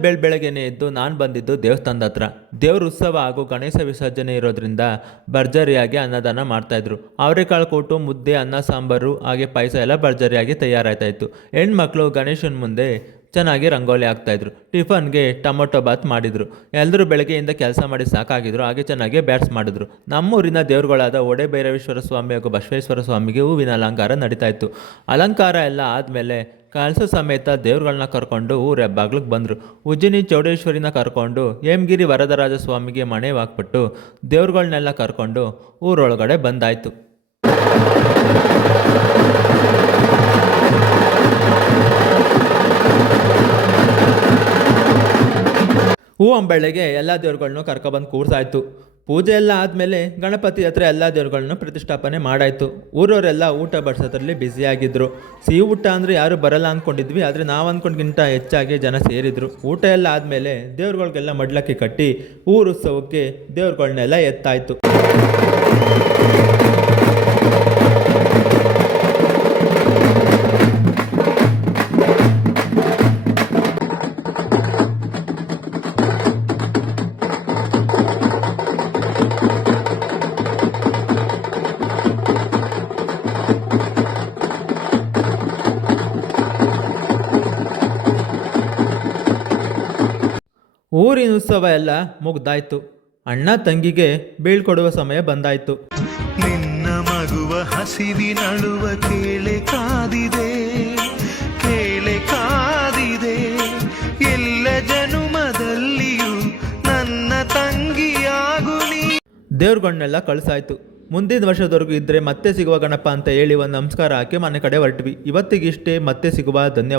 ಬೆಳ್ ಬೆಳಗ್ಗೆನೆ ಎದ್ದು ನಾನು ಬಂದಿದ್ದು ದೇವಸ್ಥಾನದ ಹತ್ರ. ದೇವ್ರ ಉತ್ಸವ ಹಾಗೂ ಗಣೇಶ ವಿಸರ್ಜನೆ ಇರೋದ್ರಿಂದ ಭರ್ಜರಿಯಾಗಿ ಅನ್ನದಾನ ಮಾಡ್ತಾಯಿದ್ರು ಅವರೆಕಾಳು ಕೊಟ್ಟು ಮುದ್ದೆ, ಅನ್ನ, ಸಾಂಬಾರು, ಹಾಗೆ ಪಾಯಸ ಎಲ್ಲ ಭರ್ಜರಿಯಾಗಿ ತಯಾರಾಯ್ತಾ ಇತ್ತು ಹೆಣ್ಮಕ್ಳು ಗಣೇಶನ ಮುಂದೆ ಚೆನ್ನಾಗಿ ರಂಗೋಲಿ ಹಾಕ್ತಾಯಿದ್ರು ಟಿಫನ್ಗೆ ಟೊಮೊಟೊ ಬಾತ್ ಮಾಡಿದರು. ಎಲ್ಲರೂ ಬೆಳಗ್ಗೆಯಿಂದ ಕೆಲಸ ಮಾಡಿ ಸಾಕಾಗಿದ್ರು, ಹಾಗೆ ಚೆನ್ನಾಗಿ ಬ್ಯಾಟ್ಸ್ ಮಾಡಿದ್ರು. ನಮ್ಮೂರಿನ ದೇವರುಗಳಾದ ಒಡೆ ಭೈರವೇಶ್ವರ ಸ್ವಾಮಿ ಹಾಗೂ ಬಸವೇಶ್ವರ ಸ್ವಾಮಿಗೆ ಹೂವಿನ ಅಲಂಕಾರ ನಡೀತಾ ಇತ್ತು. ಅಲಂಕಾರ ಎಲ್ಲ ಆದಮೇಲೆ ಕಳಸ ಸಮೇತ ದೇವ್ರುಗಳನ್ನ ಕರ್ಕೊಂಡು ಊರ ಹೆಬ್ಬಾಗ್ಲಿಗೆ ಬಂದರು. ಉಜ್ಜಿನಿ ಚೌಡೇಶ್ವರಿನ ಕರ್ಕೊಂಡು ಹೇಮಗಿರಿ ವರದರಾಜ ಸ್ವಾಮಿಗೆ ಮನೆ ಹಾಕ್ಬಿಟ್ಟು ದೇವ್ರುಗಳನ್ನೆಲ್ಲ ಕರ್ಕೊಂಡು ಊರೊಳಗಡೆ ಬಂದಾಯಿತು. ಹೂ ಅಂಬೆಳೆಗೆ ಎಲ್ಲ ದೇವ್ರುಗಳನ್ನೂ ಕರ್ಕೊಬಂದು ಕೂರ್ಸಾಯ್ತು. ಪೂಜೆ ಎಲ್ಲ ಆದಮೇಲೆ ಗಣಪತಿ ಹತ್ರ ಎಲ್ಲ ದೇವ್ರುಗಳನ್ನು ಪ್ರತಿಷ್ಠಾಪನೆ ಮಾಡಾಯಿತು. ಊರವರೆಲ್ಲ ಊಟ ಬಡಿಸೋದ್ರಲ್ಲಿ ಬ್ಯುಸಿಯಾಗಿದ್ದರು ಸಿಹಿ ಊಟ ಅಂದರೆ ಯಾರು ಬರಲ್ಲ ಅಂದ್ಕೊಂಡಿದ್ವಿ ಆದರೆ ನಾವು ಅಂದ್ಕೊಂಡ್ಗಿಂತ ಹೆಚ್ಚಾಗಿ ಜನ ಸೇರಿದ್ರು. ಊಟ ಎಲ್ಲ ಆದಮೇಲೆ ದೇವ್ರುಗಳಿಗೆಲ್ಲ ಮಡ್ಲಕ್ಕೆ ಕಟ್ಟಿ ಊರು ಉತ್ಸವಕ್ಕೆ ದೇವ್ರುಗಳ್ನೆಲ್ಲ ಎತ್ತಾಯ್ತು. ಊರಿನ ಉತ್ಸವ ಎಲ್ಲ ಮುಗ್ದಾಯ್ತು. ಅಣ್ಣ ತಂಗಿಗೆ ಬೀಳ್ಕೊಡುವ ಸಮಯ ಬಂದಾಯ್ತು. ನಿನ್ನ ಮಗುವ ಹಸಿವಿನಳುವ ಕೇಳೆ ಕಾದಿದೆ ಕೇಳೆ ಕಾದಿದೆ. ಎಲ್ಲ ಜನುಮದಲ್ಲಿಯೂ ನನ್ನ ತಂಗಿಯಾಗು ನೀ. ಕಳಿಸಾಯ್ತು ಕಳ್ಸಾಯ್ತು. ಮುಂದಿನ ವರ್ಷದವರೆಗೂ ಇದ್ರೆ ಮತ್ತೆ ಸಿಗುವ ಗಣಪ ಅಂತ ಹೇಳಿ ಒಂದು ನಮಸ್ಕಾರ ಹಾಕಿ ಮನೆ ಕಡೆ ಹೊರಟ್ವಿ. ಇವತ್ತಿಗಿಷ್ಟೇ ಮತ್ತೆ ಸಿಗುವ ಧನ್ಯವಾದ.